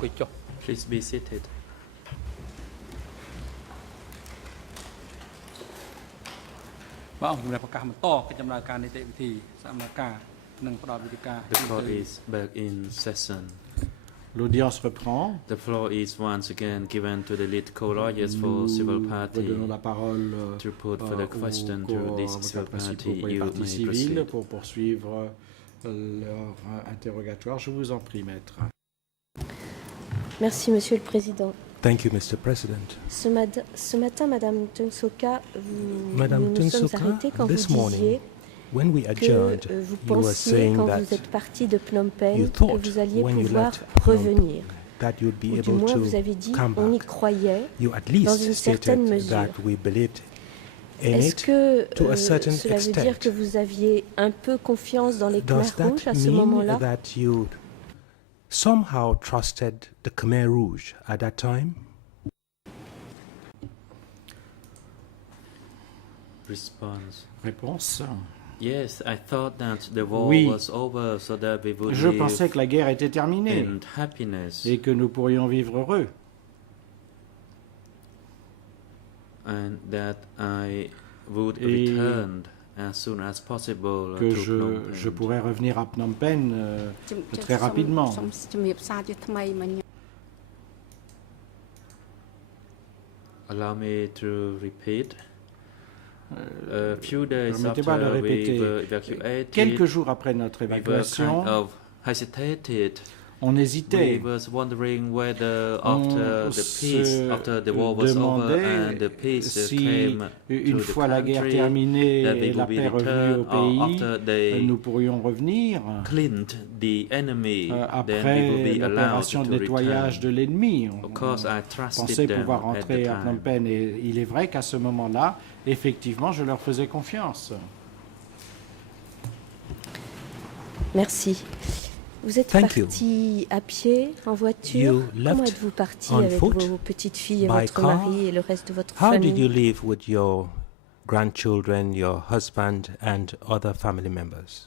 Please be seated. បាទអង្គប្រកាសបន្តកិច្ចដំណើរការនីតិវិធីសមការនិងផ្ដល់វិធីការ The court is back in session. L'audience reprend. The floor is once again given to the lead co-lawyers for civil party Redonnons la parole to put for the question to this civil party. pour les You parties may civiles proceed. pour poursuivre leur interrogatoire. Je vous en prie, maître. Merci, Monsieur le Président. Thank you, Mr. President. Ce matin, Madame Tungssoka, Madame nous nous sommes Tungssoka, arrêtés quand this vous morning, disiez when we adjourned, que vous you were pensiez, saying quand that vous êtes parti de Phnom Penh, you que thought vous alliez when you pouvoir left Phnom revenir. Penh that you'd be Ou du able moins, to vous avez dit, come on y back. croyait. You at dans least une certaine stated mesure. that we believed in Est-ce it que to a certain cela veut dire extent. que vous aviez un peu confiance dans les Does Khmers rouges that à ce mean moment-là? that you somehow trusted the Khmer Rouge at that time? Response. Réponse. Yes, I thought that the war Oui. was over so that we would Je live pensais que la guerre était terminée in happiness et que nous pourrions vivre heureux. and that I would Et return as soon as possible Que to Phnom je Penh. pourrais revenir à Phnom Penh très rapidement. Allow me to repeat. A few days Permettez-moi de after we répéter. were evacuated, Quelques jours après notre we were évacuation, kind of hesitated. on We hésitait. was wondering whether On after the peace, se after the war was over and the demandait peace si, came une to the fois la guerre country, terminée that they et la would be paix revenue au returned, or pays, after they nous pourrions revenir cleaned the enemy, then we après would be allowed l'opération to de nettoyage de return. l'ennemi. Of course, I On trusted pensait them pouvoir at the rentrer à Phnom time. Penh et il est vrai qu'à ce moment-là, effectivement, je leur faisais confiance. Merci. Vous êtes Thank you. parti à pied, en voiture? You Comment left êtes-vous parti on avec foot, vos petites filles et by votre car? mari et le reste de votre How did you famille? live with your grandchildren, your husband, and other family members?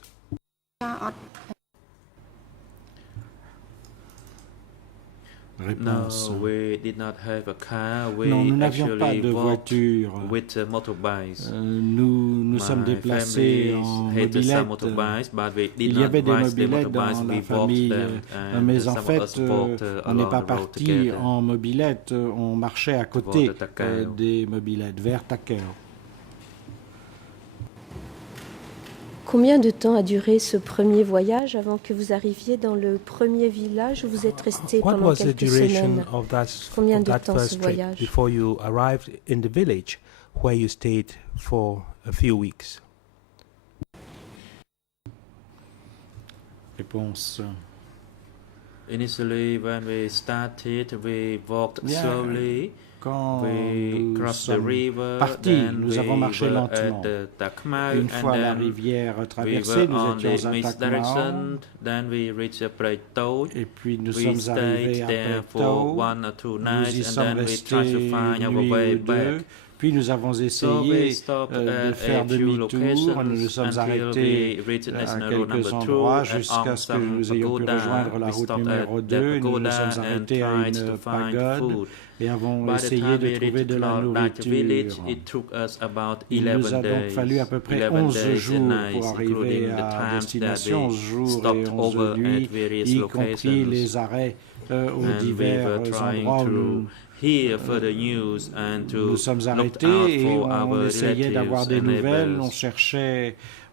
Réponse. No, we did not have a car. We Non, nous n'avions pas actually de walked voiture. with motorbikes. Nous sommes My déplacés family en had some mobilette. motorbikes, but we did Il y not avait des ride the mobilettes motorbikes. dans We la walked famille, them, and mais en some of fait, us walked on n'est along pas the road parti together. en mobilette, on marchait à côté Toward Takeo. des mobilettes, vers Takeo. Combien de temps a duré ce premier voyage avant que vous arriviez dans le premier village où vous êtes resté What pendant was the quelques duration semaines? Combien de temps ce first trip voyage? before you arrived in the village where you stayed for a few weeks? Réponse. Initially, when we started, we walked Bien, slowly. Quand We nous crossed the sommes river. partis, Then nous we avons marché were lentement. at the Takmau, Une fois la and then rivière we traversée, were nous on étions the à mixed Takmao. direction. Then we reached Praitoi. Et puis nous We sommes arrivés stayed à there for Praitau. 1 or 2 Nous nights, y and sommes then we restés tried to find une our nuit way ou deux. back. Puis nous avons So we essayé stopped de at faire a few demi-tour. Nous nous sommes locations arrêtés until we reached à National Road quelques number 2 endroits at jusqu'à ce que Aung nous San ayons pu Pagoda. rejoindre la We route stopped numéro at 2. the Nous nous pagoda sommes and arrêtés à tried une to find pagode food. et avons By the essayé time de we trouver reached de la that village, nourriture. it took us about Il 11 nous a donc days. fallu à peu près 11 11 days jours and pour nights, arriver including the à times that destination, we 11 jours et stopped 11 over nuits, at various y compris locations. les arrêts aux And we divers were trying endroits où to hear further news and to nous sommes look arrêtés out et for on our essayait d'avoir relatives des and nouvelles, neighbors.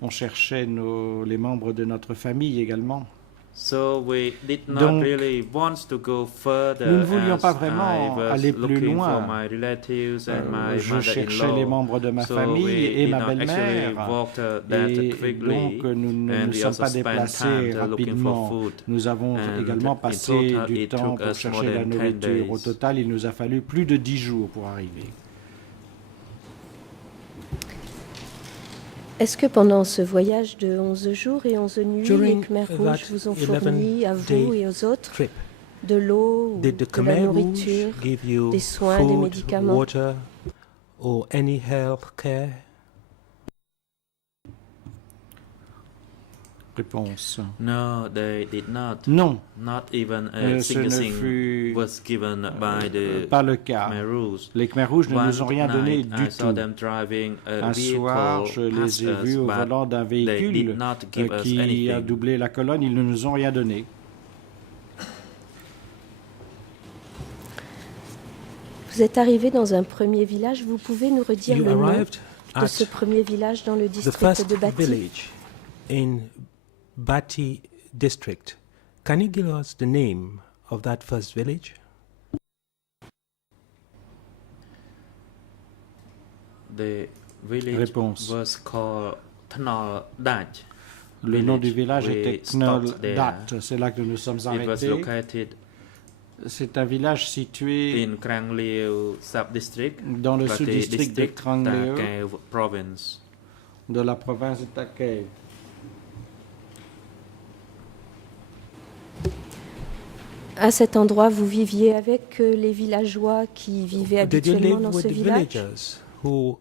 on cherchait les membres de notre famille également. So we did not Donc, really want to go further. nous ne voulions as pas I vraiment was aller plus looking loin. for my relatives and my Je cherchais les mother-in-law. membres de ma So famille we et did ma not actually belle-mère. walk that Et quickly, donc nous ne and nous we sommes also pas spent déplacés time looking for rapidement. food. Nous avons And également in passé total, du it temps took pour us more chercher la than 10 nourriture. Au days. total, il nous a fallu plus de 10 jours pour arriver. Est-ce que pendant ce voyage de 11 jours et 11 nuits, les During Khmers that rouges vous ont 11 fourni, à vous day et aux autres, trip, de l'eau ou did the de la Khmer nourriture, Rouge give you des soins, des food, médicaments? water, or any health care? Réponse. No, they did not. Non, Not even ce a single ne thing fut was given by the pas le cas. Khmer Rouge. Les Khmers rouges ne One nous ont rien donné night, I du saw tout. them driving a Un soir, vehicle je past les ai vus us, au but volant d'un they did véhicule not give us qui a anything. doublé la colonne. Ils ne nous ont rien donné. Vous êtes arrivé dans un premier village. Vous pouvez nous redire You le nom arrived de ce at premier village dans le the district first de Bati? village in Bati district. Can you give us the name of that first village? The village Réponse. was called Thnol Dat. Le nom du Village. village We était stopped Knol there. Dat. C'est là que nous nous sommes It was arrêtés. located C'est un village situé in Krang Lieu sub-district, dans le but the sous-district de district Trang Leo Takeo province. de la province de Takei. À cet endroit, vous viviez avec les villageois qui vivaient Did you habituellement live dans with ce the village? villagers who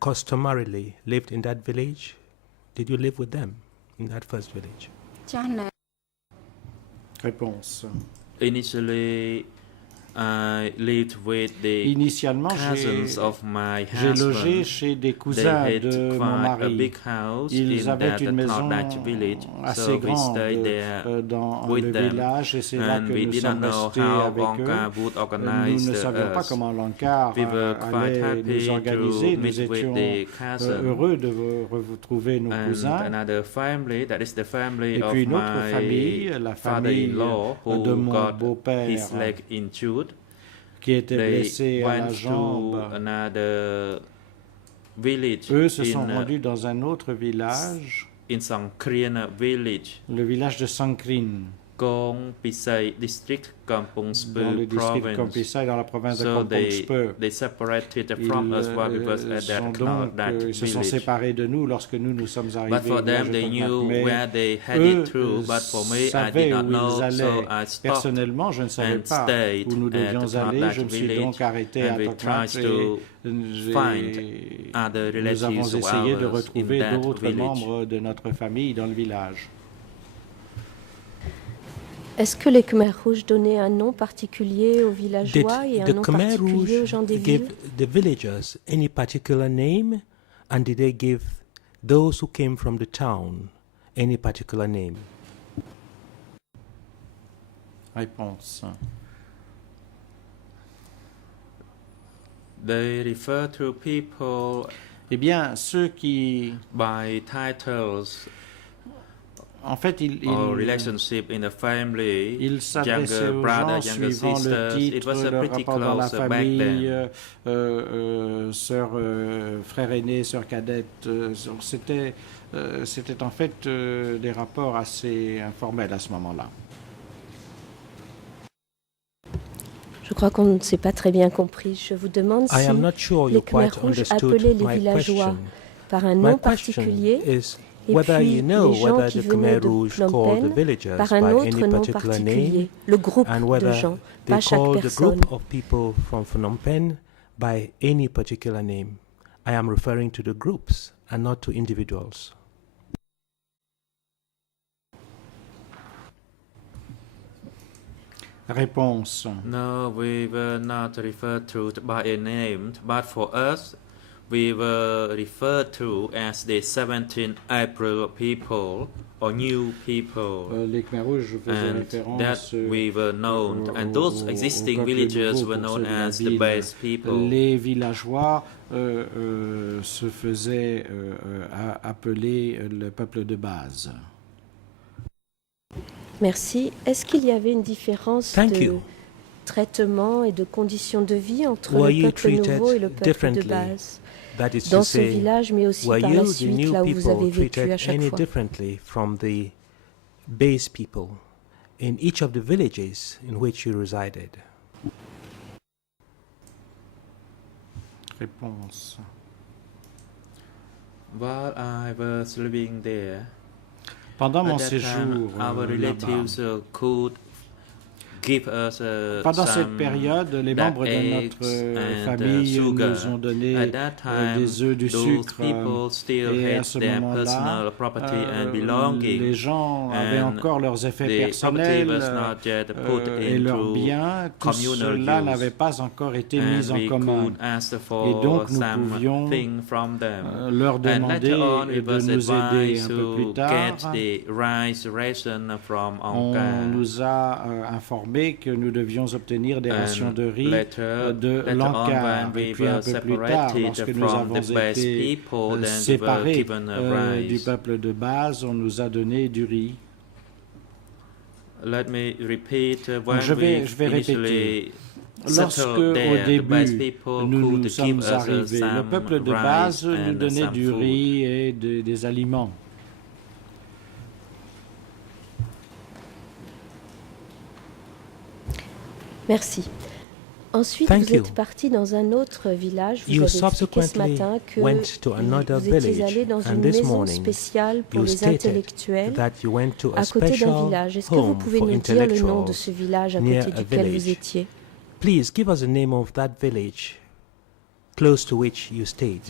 customarily lived in that village? Did you live with them in that first village? Réponse. Initially, I lived with the Initialement, cousins of my j'ai logé husband. chez des They cousins had de mon quite a mari. big house Ils in avaient that une maison Thnol village, assez so we grande stayed there dans with le them, village et c'est là and que we nous didn't sommes know restés how avec eux. Lanka would Nous organize ne savions pas us. comment Lankar We were quite allait happy nous organiser. to Nous meet with étions the cousin heureux de retrouver nos and cousins. another family, that is the family Et of puis une autre famille, my la famille father-in-law, who de mon got beau-père, his leg injured. qui était They blessé à la went jambe. to another village Eux se sont in, rendus dans un autre village, in Songkrin village, le village de Sangkrin, Kong Pisai district, Kampong dans Speu le district de province. Kompisai, dans la province de So Kampong Speu. they separated from us while we was at that Ils se sont village. séparés de nous lorsque nous sommes arrivés. But for au village them, de they Tongkak. knew Mais where they eux headed to. But for me, I savaient did où not ils know, so allaient. I stopped Personnellement, je ne savais and pas stayed où nous at devions the aller. Tongkak Je me suis village, donc arrêté and à we Tongkak tried et to find other nous avons relatives of essayé de ours in retrouver that d'autres village. membres de notre famille dans le village. Est-ce que les Khmers rouges donnaient un nom particulier aux villageois et Did un the nom Khmer particulier aux Rouge gens des give villes? the villagers any particular name, and did they give those who came from the town any particular name? Réponse. They refer to people Eh bien, ceux qui, by titles en fait, or relationship in the family, ils s'adressaient younger aux brother, gens younger suivant le sisters. It titre, was a le pretty rapport dans la close back famille, then. sœur, frère aîné, sœur cadette. C'était en fait des rapports assez informels à ce moment-là. Je crois qu'on ne s'est pas très bien compris. Je vous demande I si am not sure les you Khmer quite rouges understood appelaient les my villageois question. par un My nom question particulier is et whether puis you know les gens whether qui the venaient Khmer de Rouge Phnom called the Penh villagers par un by autre any nom particular name, particulier, le groupe and de whether gens, they pas chaque call the personne. group of people from Phnom Penh by any particular name. I am referring to the groups and not to individuals. Réponse. No, we were not referred to by a name, but for us, we were referred to as the 17 April people or new people. Les Khmer rouges faisaient And référence that we were known, and those existing peuple villagers nouveau were pour known ceux de la as the ville. base people. Les villageois se faisaient appeler le peuple de base. Merci. Est-ce qu'il y avait une différence Thank de you. traitement et de conditions de vie entre Were le you peuple nouveau treated et le peuple de differently? base That is dans to ce say, village, mais aussi were par la you, the suite, new là où vous avez people, vécu à treated chaque any fois? differently from the base people in each of the villages in which you resided? Réponse. While I was living there, Pendant mon at that time, séjour our là-bas, relatives could give us Pendant cette some période, les that membres de eggs notre and famille sugar. nous ont donné At that time, des œufs, du those sucre. people still Et à had ce their moment-là, personal property and les belongings. gens avaient And encore leurs effets the property personnels was not yet put et leurs into biens. Tout communal cela use. n'avait pas encore été mis And en we commun. could ask Et donc, for nous pouvions something from them. leur And demander later on, we de was nous aider advised un peu plus to tard. get the rice ration from On Angkar. nous a informé que nous devions obtenir des rations de riz later de on, l'Ankar. when Et we puis un were peu plus tard, separated lorsque nous from avons the best été people, then we were séparés given du rice. peuple de base, on nous a donné du riz. Let me repeat, when Je vais we répéter. initially Lorsque, settled au there, the best début, people nous could nous give sommes us arrivés, le some peuple de rice base nous and donnait some du food. riz et des aliments. Merci. Ensuite, Thank vous you. êtes parti dans un autre village. Vous You avez expliqué ce subsequently matin que went to another vous étiez village, allé dans and une this maison morning spéciale pour you les stated intellectuels that you went to a à côté d'un special village. Est-ce que vous home pouvez for nous dire le nom de intellectuals ce village à near côté a duquel vous village. étiez? Please give us the name of that village close to which you stayed.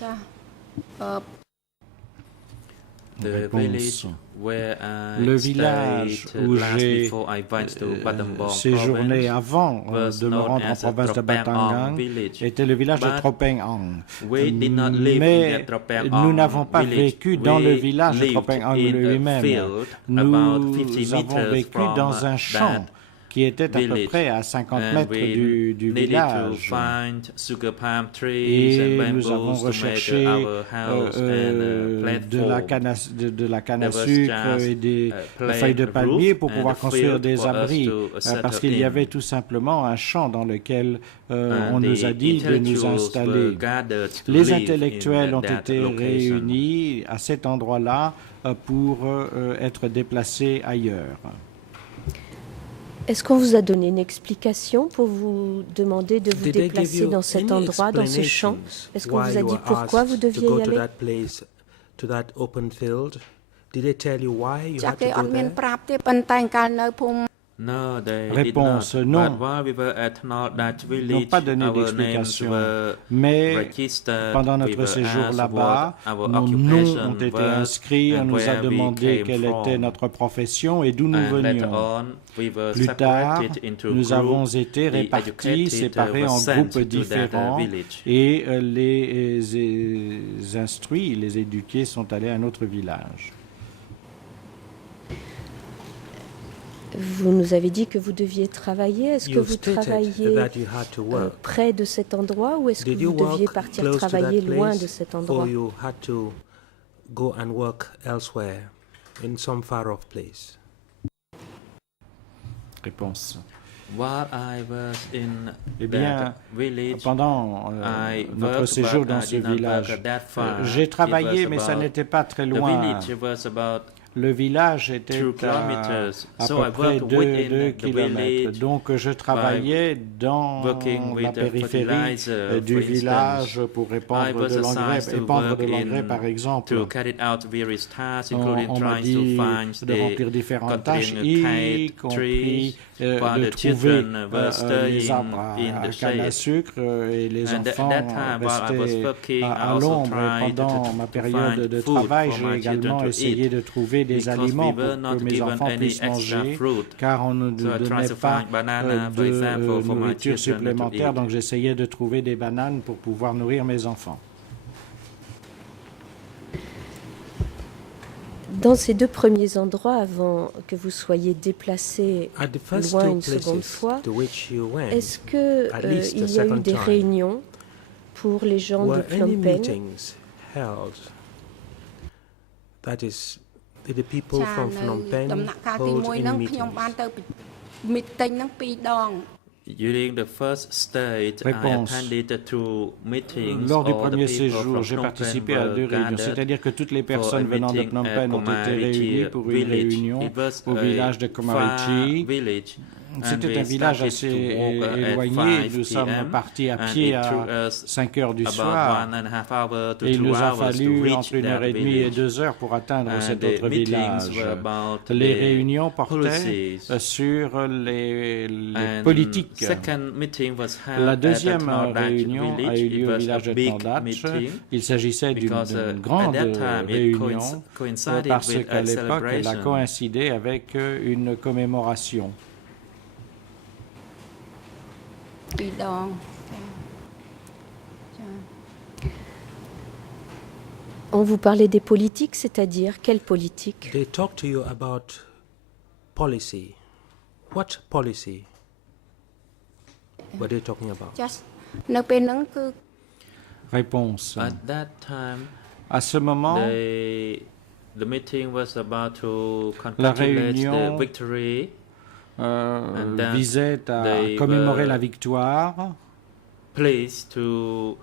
The Réponse. village where I Le village stayed où last j'ai before I went to Battambang séjourné province avant was de me known rendre en as the province de Tropang Batangang village. était le village de But Tropeng Ang. We did not live in Mais that Tropang nous n'avons pas village. vécu dans le We village de lived Tropeng Ang in a lui-même. field about Nous 50 avons meters vécu from dans un champ that qui était à peu village. près à 50 And mètres we du needed to village. find sugar palm trees Et and nous avons bamboos to make recherché our house and de la platform. canne à There was sucre just et des a feuilles de plain palmier roof pour and pouvoir a construire field des for us abris, to parce settle qu'il y in. avait tout simplement un champ dans lequel And on nous the a dit de nous intellectuals were installer. gathered to Les live intellectuels in ont that été location. réunis à cet endroit-là pour être déplacés ailleurs. Est-ce qu'on vous a donné une explication pour vous demander de vous Did they give déplacer you dans cet any endroit, dans ce champ? explanations Est-ce qu'on why vous a you dit were pourquoi vous asked to deviez go y to aller? that place, to that open field? Did they tell you why you ចាស់ had គេ to អត់ go មាន there? ប្រាប់ទេប៉ុន្តែកាលនៅភូមិ No, they Réponse, did not. non. But while we were at that Ils village, n'ont pas donné our names d'explication. were Mais registered. pendant We notre were séjour asked là-bas, what our nos noms occupation ont été was inscrits, on and nous a where we demandé came quelle était from. notre profession et d'où nous And later venions. on, we were Plus tard, separated into nous groups. avons été The répartis, educated séparés were en sent groupes to that différents village. et les instruits, les éduqués sont allés à un autre village. Vous nous avez dit que vous deviez travailler. Est-ce que You vous stated travaillez that you had to work. près de cet endroit ou est-ce que Did vous you deviez work partir close to travailler that loin de place, cet endroit? or you had to go and work elsewhere, in some far-off place? Réponse. While I was in Eh bien, that village, pendant I notre worked, séjour but dans I ce did not work village, that far. j'ai It travaillé, was mais ça about- n'était pas très The loin. village was about Le village était 2 à kilometers. So peu I près worked 2 within the kilomètres. village Donc je travaillais dans working with la the périphérie fertilizer, du for village pour I répandre was de l'engrais, assigned to épandre de work l'engrais in par exemple. to carry out various tasks, On including m'a trying dit to find de remplir the différentes tâches, cutting y kite compris trees, while de the trouver children were les staying arbres in à the canne à shade. sucre et les And at enfants that time, while I was restaient working, I à also l'ombre. Et tried pendant ma période find de food travail, for j'ai my children également to essayé eat, de trouver des because aliments we pour were not que mes given enfants any puissent extra manger, fruit. car on ne So I tried donnait to pas find banana, for de example, for my nourriture children to supplémentaire. eat. Donc j'essayais de trouver des bananes pour pouvoir nourrir mes enfants. Dans ces deux premiers endroits, avant que vous soyez déplacé At the first loin two une seconde places fois, to which you went, est-ce que at least il the y a eu second des time, réunions pour les gens de were any Phnom Penh? meetings held? That is, did the people ចា from នៅ Phnom Penh ដំណាក់កាលទី hold 1 any ហ្នឹងខ្ញុំបាន meetings? ទៅ meeting ហ្នឹង2 ដង During the first stage, I Réponse. attended two meetings. Lors du All the premier people séjour, from j'ai Phnom participé Penh à were 2 réunions, gathered c'est-à-dire que toutes les for a personnes venant de meeting Phnom at Penh ont été Komariti réunies pour une village. réunion It was au a village de far Komariti. village, C'était we un village started assez to walk, at éloigné. 5 Nous sommes p.m. partis à and pied it à took us 5 heures du about soir. 1.5 hours to Et il 2 nous a hours to fallu reach entre 1 that heure et demie et village. 2 heures pour atteindre And cet the autre meetings village. were about Les the réunions portaient policies. sur les And politiques. second meeting was held La at the deuxième Tnordach réunion a village. eu It lieu au was village a de big Tnordach. meeting Il s'agissait because d'une at grande that time it réunion coincided parce with qu'à a l'époque, elle a celebration. coïncidé avec une commémoration. ពីរដងចា On vous parlait des politiques, c'est-à-dire quelle politique? They talk to you about policy. What policy were they talking about? ចាស់នៅពេលហ្នឹងគឺ Réponse. At that time, À ce moment, the meeting was about to La congratulate the réunion victory. And then visait à they commémorer were la victoire. Pleased to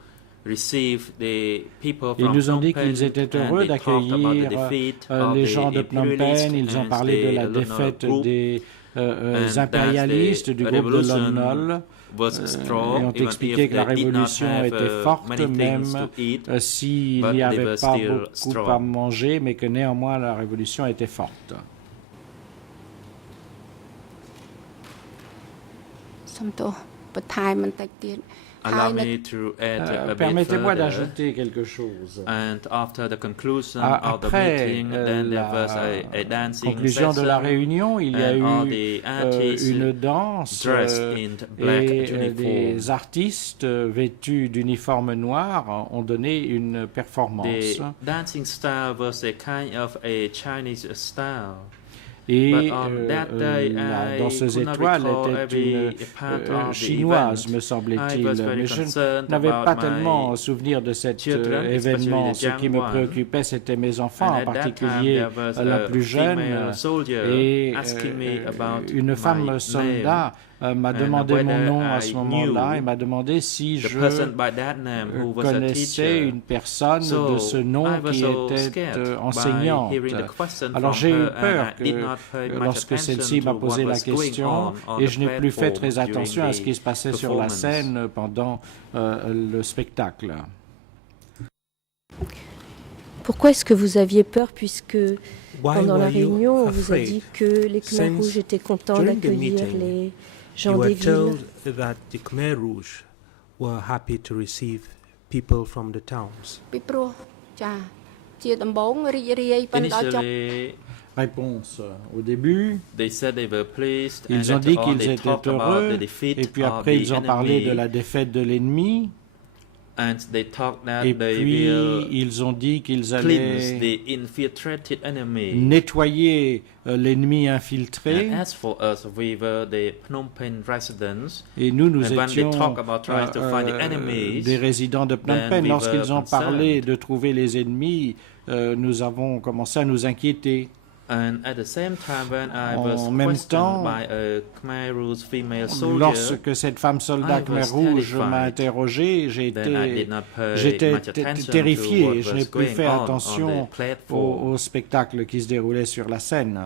receive the people Ils from nous ont Phnom dit Penh, qu'ils étaient and heureux they talked about the d'accueillir defeat of les the gens de Phnom Penh. Ils ont imperialists parlé de and la the défaite Lon Nol group, des and that impérialistes the du groupe de Lon revolution Nol. was strong, Et ont even expliqué if que la they did not révolution have était forte, many things même to eat, s'il but n'y they avait were pas still beaucoup strong. à manger, mais que néanmoins la révolution était forte. សុំទោសបន្ថែមបន្តិចទៀត Allow me to add a bit Permettez-moi further. d'ajouter quelque chose. And after the conclusion of the Après meeting, then there was a la dancing conclusion de la session, réunion, il y a and all eu the artists une danse dressed in black et uniform. des artistes vêtus d'uniformes noirs ont donné une performance. The dancing style was a kind of a Chinese style. Et But on that day, la I danseuse could not étoile recall était une every part of the chinoise, event. me I semblait-il. was very Mais je concerned n'avais about pas tellement my souvenir de cet children, événement. especially the Ce qui young me one. préoccupait, c'était mes enfants, And en at that time, particulier there was la a plus jeune. female soldier Et asking me about une femme my soldat m'a and demandé mon whether nom à I ce moment-là knew et m'a demandé si the je person by that name who was a connaissais teacher. une personne So, de ce nom I was qui so était scared by enseignante. hearing the question Alors from j'ai eu her, and peur I did not pay que much lorsque attention celle-ci m'a to posé what la was going question on et the je n'ai plus fait platform très attention during à ce qui se passait sur la performance. scène pendant le spectacle. Pourquoi est-ce que vous aviez peur puisque Why pendant la were you réunion, on vous a afraid? dit que les Khmer Since Rouges étaient contents during the d'accueillir meeting, les You gens were des villes? told that the Khmer Rouge were happy to receive people from the towns. ពីព្រោះចាជាដំបូងរីករាយប៉ុន្តែដល់ចប់ Initially, Réponse. Au début, they said they were pleased, and ils ont later dit on qu'ils they étaient talked about heureux the defeat et puis of après the ils ont parlé de enemy, la défaite de l'ennemi and they talked that et they puis will ils ont dit qu'ils cleanse allaient the infiltrated enemy. nettoyer l'ennemi infiltré. And as for us, we were the Phnom Penh residents. Et nous And when they étions talk about trying to find the enemies, des résidents de Phnom then Penh. we Lorsqu'ils were ont parlé concerned. de trouver les ennemis, nous avons commencé à nous inquiéter. And at the same time, when I was En même questioned temps, by a Khmer Rouge female soldier, Lorsque cette femme soldat I Khmer was Rouge m'a terrified. interrogé, then I did not pay j'étais much attention terrifié. to what Je n'ai was plus going fait on attention the platform. au spectacle qui se déroulait sur la scène.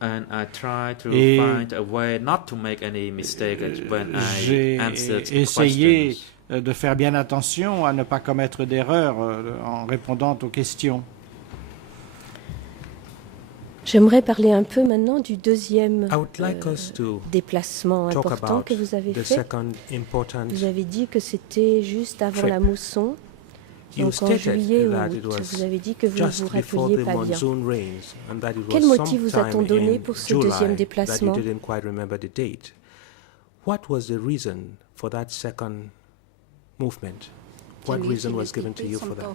And I tried to Et find a way not to make any mistake when J'ai I answered the essayé questions. de faire bien attention à ne pas commettre d'erreurs en répondant aux questions. J'aimerais parler un peu maintenant du deuxième I would like us to déplacement talk important about que vous avez the fait. second important. Vous avez dit que c'était juste avant trip. la mousson, You donc en stated juillet ou that it août. was Vous avez dit que vous ne just vous before rappeliez the pas bien. monsoon rains, and that it Quel was motif vous a-t-on sometime donné in pour ce July deuxième that you déplacement? didn't quite remember the date. What was the reason for that second movement? What reason was given to you for that?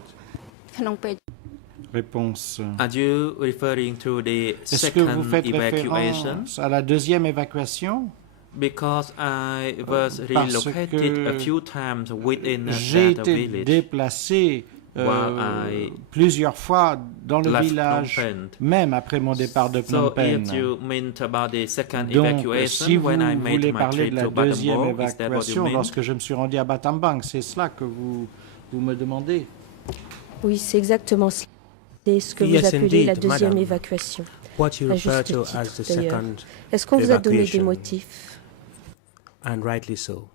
ក្នុងពេល Réponse. Are you referring to the Est-ce que vous second faites evacuation? référence à la deuxième évacuation? Because I was relocated a que few times within J'ai that été village. déplacé While I plusieurs fois dans le left village, Phnom Penh. même après mon départ de Phnom So Penh. if you meant about the second Donc, evacuation, si vous when I made voulez my parler trip de la to deuxième Battambang, is that what you évacuation, mean? lorsque je me suis rendu à Battambang, c'est cela que vous me demandez. Oui, c'est exactement cela. C'est ce que Yes, vous appelez la indeed, deuxième madame. évacuation. what you à refer juste to titre, as the d'ailleurs. second Est-ce qu'on vous a donné des evacuation, motifs? and rightly so,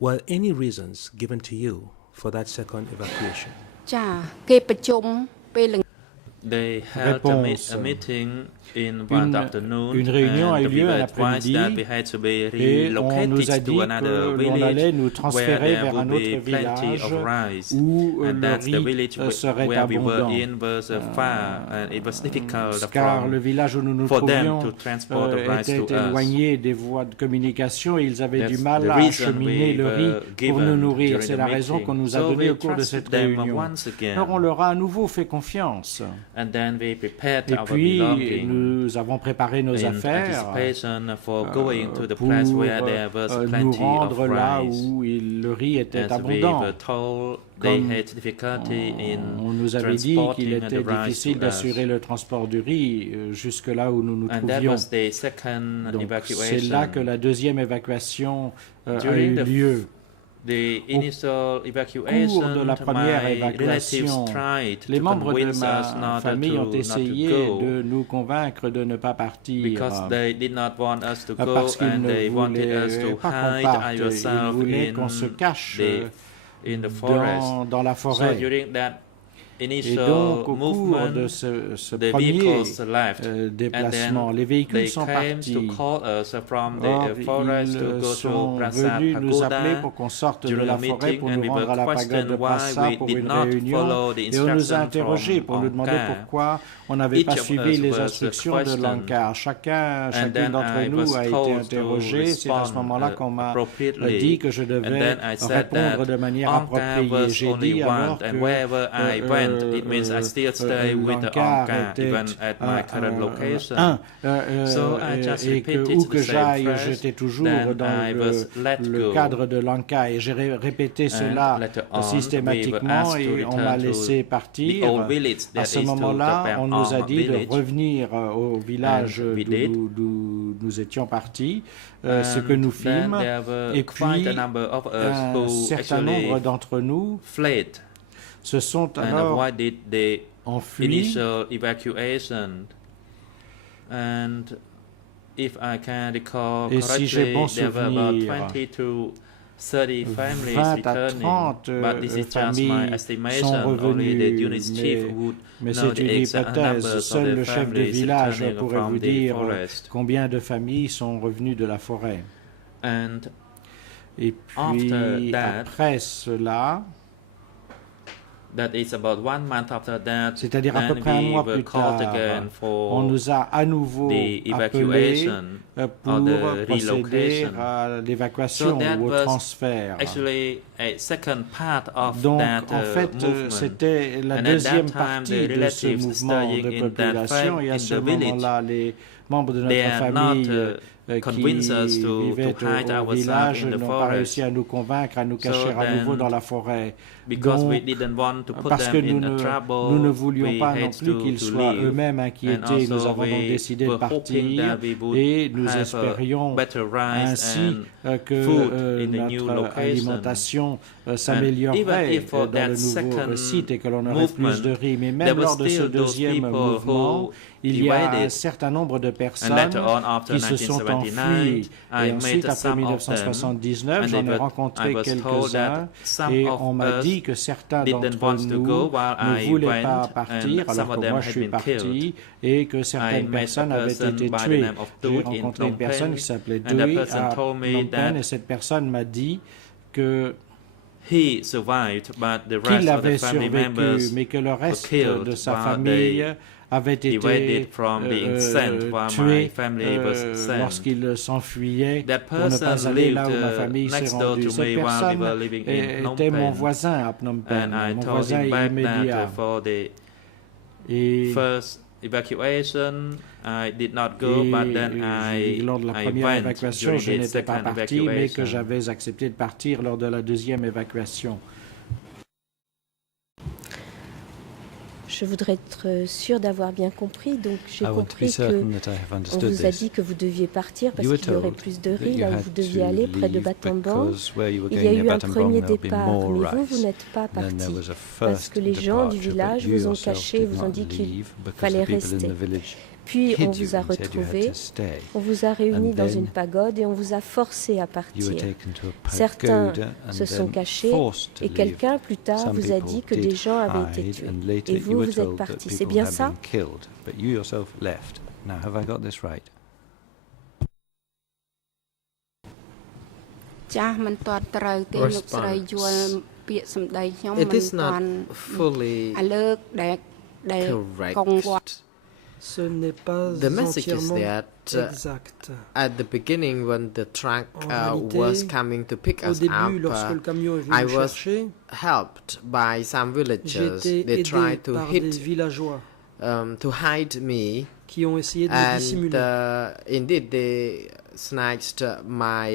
were any reasons given to you for that second evacuation? ចាគេប្រជុំពេលល្ងាច They held Réponse. a meeting in one afternoon, une réunion a and eu we lieu were un advised après-midi, that we had to be et on nous a relocated dit to another que l'on allait village nous where transférer there vers un would autre be plenty village of rice, où and le that's the village riz serait where we were abondant. in was far, and it was difficult Car le village où nous nous for them trouvions to transport the rice to était us. éloigné des voies de communication et ils avaient du That's mal the à reason acheminer we le riz were pour given nous nourrir. during C'est the la raison meeting. qu'on nous a So donnée we au cours de trusted cette them réunion. once again. Alors on leur a à nouveau fait confiance. And then we prepared Et our puis belongings nous avons préparé nos in affaires anticipation for going to the pour place where there was nous plenty of rendre là rice. où le riz était As we abondant. were told, they Comme had difficulty in on nous avait dit qu'il transporting était the rice difficile to us. d'assurer le transport du riz jusque là où nous nous And that trouvions. was the second Donc evacuation. c'est là que la deuxième évacuation a During eu the lieu. The initial evacuation, cours de la première my évacuation, relatives tried les to membres de convince us ma not famille ont to essayé go de nous convaincre de ne pas partir because they did not want us to go parce qu'ils and ne they wanted us voulaient to pas qu'on hide parte. Ils ourselves voulaient qu'on se cache in the forest. dans la So forêt. during that Et initial donc, au cours movement, de ce the premier vehicles left, déplacement, and les then véhicules they sont came partis. to call us from Or, the forest to ils go sont to Prasad venus nous appeler Pagoda pour qu'on sorte de during la a forêt meeting, pour and nous we rendre were à la pagode questioned de why Prasad we pour did une not réunion. follow the Et on nous a instructions interrogés from pour nous demander Anka. pourquoi on n'avait Each pas of suivi us les was instructions de questioned. l'ANCA. Chacune then d'entre I nous was a été told to interrogé. C'est à ce respond, moment-là qu'on m'a appropriately. dit que je And devais then I said répondre that de manière Anka appropriée. was J'ai only dit one, alors and que wherever I went, it means I still stay with the l'ANCA Anka, était even at my current location. So et que où que j'aille, j'étais toujours dans le cadre de l'ANCA et j'ai répété cela systématiquement et on m'a laissé partir. À ce moment-là, on nous a dit de revenir au village d'où nous étions partis, ce que nous fîmes, et puis un certain nombre d'entre nous se sont alors enfuis. Initial evacuation, and if I can recall Et si j'ai correctly, bon there were about souvenir, 20 to 30 families 20 à returning, 30 but this is just my familles estimation. sont Only the revenues, unit chief would mais know c'est une the exact hypothèse. numbers of Seul the le chef de families village returning pourrait vous from the dire forest. combien de familles sont revenues de la forêt. And Et puis après cela, that is about 1 month after that, c'est-à-dire à peu then près un we mois were plus called tard, again for on nous a à nouveau the appelés evacuation pour or the procéder relocation. à l'évacuation So that ou au was transfert. actually a second part of Donc, that en fait, movement. c'était la And at deuxième that time, partie the de ce relatives mouvement staying de in that population. Et à in ce the village, moment-là, les membres de they notre are famille not qui convince us to vivaient hide au ourselves village in the n'ont pas forest. réussi à nous convaincre à nous cacher à then, nouveau dans la forêt. Because we Donc, didn't want to put parce que them nous in a trouble, ne voulions we pas non had plus qu'ils to soient leave. eux-mêmes And inquiétés. Nous also avons donc we décidé de were hoping partir that we would et nous have a espérions better rice ainsi and que food in the new notre location. alimentation even s'améliorerait if for dans that le nouveau second site et que l'on aurait plus movement, de riz. Mais there même were lors de ce still those deuxième people mouvement, who il y a un divided. certain nombre de And personnes later on, after qui se sont 1979, enfuies. I Et ensuite, met après some of them, 1979, and j'en ai I rencontré was told quelques-uns that some et of on m'a us dit que certains didn't d'entre want to nous go while ne I voulaient went, pas and partir some alors of que them moi had je suis been parti killed. et que I certaines met a personnes avaient person été by the tuées. name of J'ai Dut in rencontré une Phnom personne Penh, qui s'appelait and that Dui person à told me Phnom Penh that et cette personne m'a dit que he survived, but the qu'il rest of the avait family survécu, members mais que le reste killed de sa while famille they avait été evaded from being sent while my tué family was sent. lorsqu'il s'enfuyait That pour ne pas person aller lived là où ma famille s'est next door rendue. to Cette me while we personne were living in Phnom était mon Penh. voisin à Phnom Penh, And I mon told voisin him back immédiat. that for the Et first evacuation, I did not go, but then lors de la I première went évacuation, during je the n'étais pas second parti, mais que evacuation. j'avais accepté de partir lors de la deuxième évacuation. Je voudrais être sûre d'avoir bien compris. Donc, j'ai I want to be compris que certain that I have on understood vous a this. dit que vous deviez partir parce You were qu'il y aurait told plus de that riz you là où had vous to deviez aller, près de leave Battambang. because where you were Il y a going near eu un Battambang, premier there'll be départ, more mais vous, rice. vous n'êtes pas And then there parti. was a Parce first que les gens du departure, village but you vous ont yourself caché, did vous ont not dit qu'il leave because fallait the people in rester. the village Puis on hid you vous a and said you had retrouvé, to stay. on vous a réunis And dans then une pagode et on vous a forcé à You were partir. taken to a Certains pagoda and se sont then cachés forced to et leave. quelqu'un plus tard Some vous a people dit que did des gens avaient été hide, tués. and later Et you vous, were vous êtes told that partis. C'est people bien had ça? been killed, but you yourself left. Now, have I got this right? ចាស់មិនទាន់ត្រូវទេលោកស្រីយល់ពាក្យសម្ដីខ្ញុំមិន It is ទាន់ not fully ឥឡូវដែលកងវត្ត Ce n'est pas the message is entièrement that exact. at the beginning when the truck En réalité, was coming to pick Au us début, up, lorsque le camion est I venu me was chercher, helped by some j'ai villagers. été They aidé tried to par des hit villageois to hide me, qui ont essayé de me and dissimuler. indeed they snatched my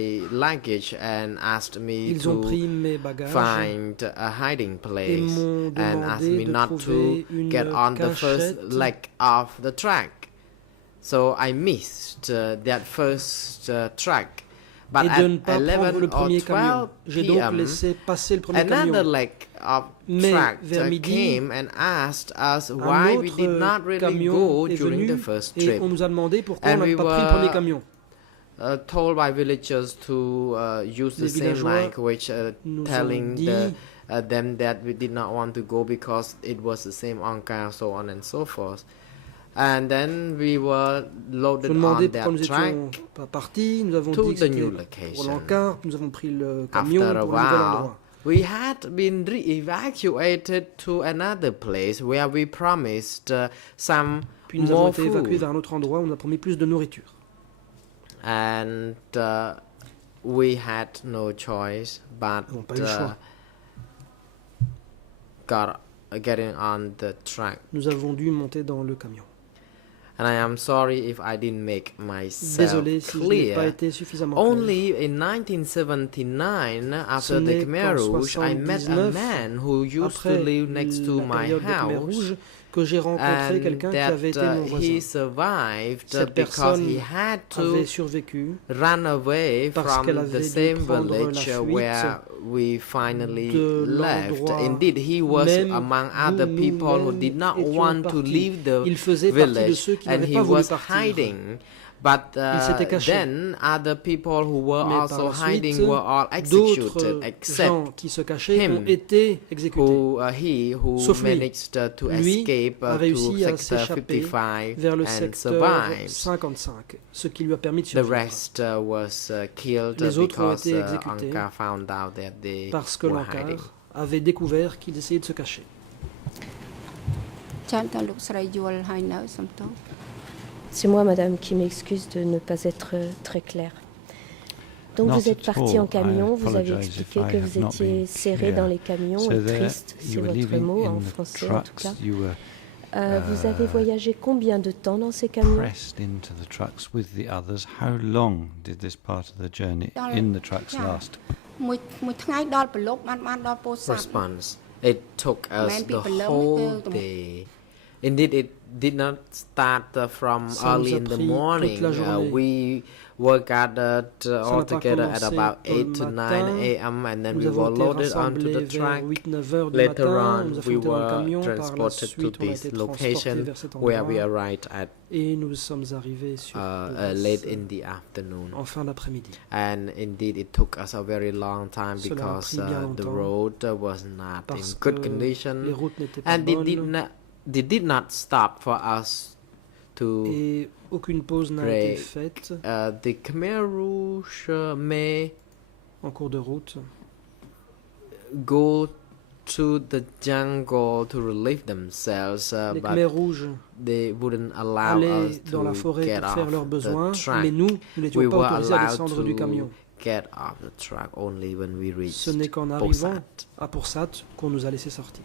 luggage and asked me Ils ont to pris mes bagages find a hiding et place m'ont and asked me demandé de not to trouver une get on the first cachette. leg of the track. So I missed that first track. But Et at de ne pas prendre 11 le or premier 12 camion. J'ai donc p.m., laissé passer le premier another camion. leg of Mais track vers midi, came and asked us Un why we autre did not really camion go est during venu the first et trip. on nous a demandé pourquoi And on we n'avait pas pris le premier were camion. Told by villagers to use the Les same villageois language, nous telling ont dit them that we did not want to go because it was the same encare, so on and so forth. And then we were nous loaded demandé on pourquoi nous that track étions pas partis. Nous avons to dit que the new c'était pour location. l'encart. Nous avons pris le camion After a pour le nouvel while, endroit. we had been re-evacuated to another place where we promised some Puis nous avons more été évacués food. vers un autre endroit où on a promis plus de nourriture. And we had no choice but Nous n'avons pas eu le choix. getting on the track. Nous avons dû monter dans le camion. And I am sorry if I didn't make myself Désolé si je n'ai pas clear. été suffisamment clair. Only in 1979, after the n'est Khmer qu'en Rouge, I met a 79, man who used to Après live next to la my période de Khmer house, Rouge, que j'ai rencontré and quelqu'un qui avait été mon that voisin. he survived Cette because personne he had avait to survécu run away parce from qu'elle the avait dû same prendre la village fuite where we finally de left. l'endroit Indeed, he was même among d'où other nous people who même did not étions want to partis. leave the Il faisait partie de village, ceux qui and n'avaient he pas voulu was partir. hiding. But Il s'était caché. then other people who were Mais par also la suite, hiding were all executed, d'autres except gens qui se cachaient him, ont été exécutés. who Sauf lui. managed to Lui escape a to réussi à sector s'échapper 55 vers le and secteur survived. 55, ce qui lui a permis de The survivre. rest was killed Les autres ont because été exécutés Angkar found out that they parce que were hiding. l'Ankar avait découvert qu'ils essayaient de se cacher. ចាំតើលោកស្រីយល់ហើយនៅសំទោស C'est moi, madame, qui m'excuse de ne pas être très claire. Donc Not vous êtes at parti en all. camion, I vous avez apologize expliqué if I que have vous not étiez been serré clear. dans les camions, So et there, triste, c'est you were votre living mot, en in the français en tout cas. trucks. You were Vous avez voyagé combien de temps dans ces camions? pressed into the trucks with the others. How long did this part of the journey in the trucks last? មួយថ្ងៃដល់ប្រឡប់បានដល់ពោធិ៍សាត់ Response. It took us Man, the people love whole it, day. Indeed, it did not start from Ça early nous a in the pris morning. toute la journée. We were gathered n'a all pas together at commencé about tôt le 8 to 9 matin. a.m. and then Nous we avons were été loaded onto rassemblés the vers track. 8-9 heures du Later matin. On on, nous a we fait monter dans le were camion. Par la transported to suite, on a this été transportés location vers cet where we endroit. arrived at Et nous sommes arrivés sur place late in the afternoon. en fin d'après-midi. And indeed, it took us a very long time Cela a because pris bien the longtemps road was not in Parce good que condition, les routes n'étaient pas and bonnes they did not stop for us to. et aucune pause n'a break. été faite The Khmer Rouge may en cours de route. go to the jungle to relieve themselves, Les but Khmers rouges they wouldn't allow us allaient to dans la forêt get pour faire off leurs besoins, the track. mais nous n'étions We pas were autorisés à allowed descendre du camion. to get off the track only when we reached Ce n'est qu'en arrivant Posat. à Pursat qu'on nous a laissé sortir.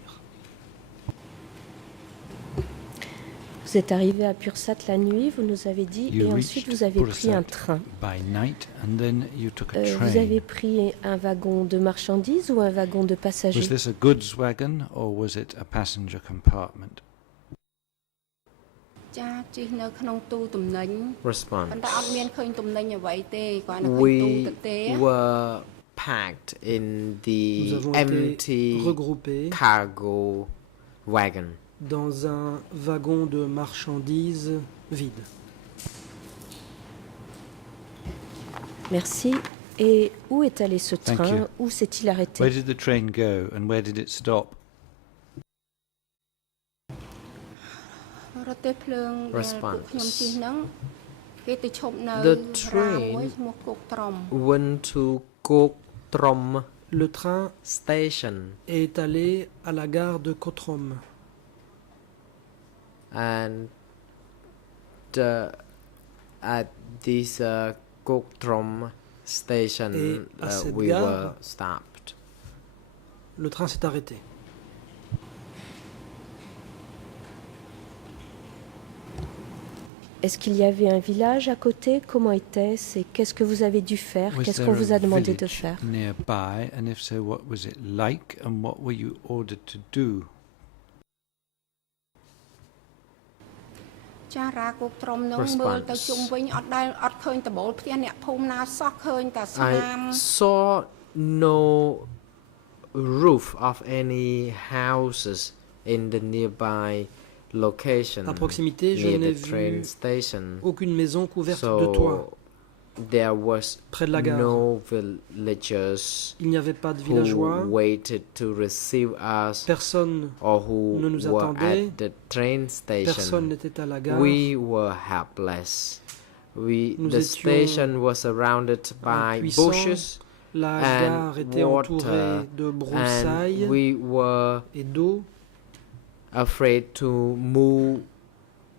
Vous êtes arrivé à Pursat la nuit, vous nous avez dit, You et ensuite reached vous avez pris un Pursat train. by night, and then you took a Vous avez train. pris un wagon de marchandises ou un wagon de Was passagers? this a goods wagon or was it a passenger compartment? ចាជិះនៅក្នុងទូទំនិញ Response. ប៉ុន្តែអត់មានឃើញទំនិញអ្វីទេគាត់នៅឃើញទូ We ទៅទេ were packed in Nous the avons empty été regroupés cargo wagon. dans un wagon de marchandises vide. Merci. Et où est allé ce Thank train? you. Où s'est-il arrêté? Where did the train go and where did it stop? រថទេពភ្លើងដែលពួកខ្ញុំជិះហ្នឹងគេទៅឈប់នៅ The រាវមួយ train ឈ្មោះគោកត្រំ went to Kok Trom Le train station est allé à la gare de Kotrom. and at this Kok Trom station Et à cette we gare, were stopped. Le train s'est arrêté. Est-ce qu'il y avait un village à côté? Comment était-ce? Et qu'est-ce que vous avez dû faire? Was Qu'est-ce there qu'on vous a demandé de village faire? nearby, and if so, what was it like, and what were you ordered to do? ចារាគោកត្រំហ្នឹងមើលទៅជុំវិញអត់ឃើញដំបូលផ្ទះអ្នកភូមិណាសោះឃើញតែស្នាម I saw no roof of any houses in the nearby location À proximité, je near n'ai the train vu station. aucune maison couverte de So toit. there was Près de la gare. no villagers Il n'y avait pas de who villageois. waited to receive us Personne or who ne nous were attendait. at the train Personne station. n'était à la gare. We were helpless. Nous The étions station was surrounded by impuissants. bushes La and gare était water, entourée de and broussailles we were et d'eau. afraid to move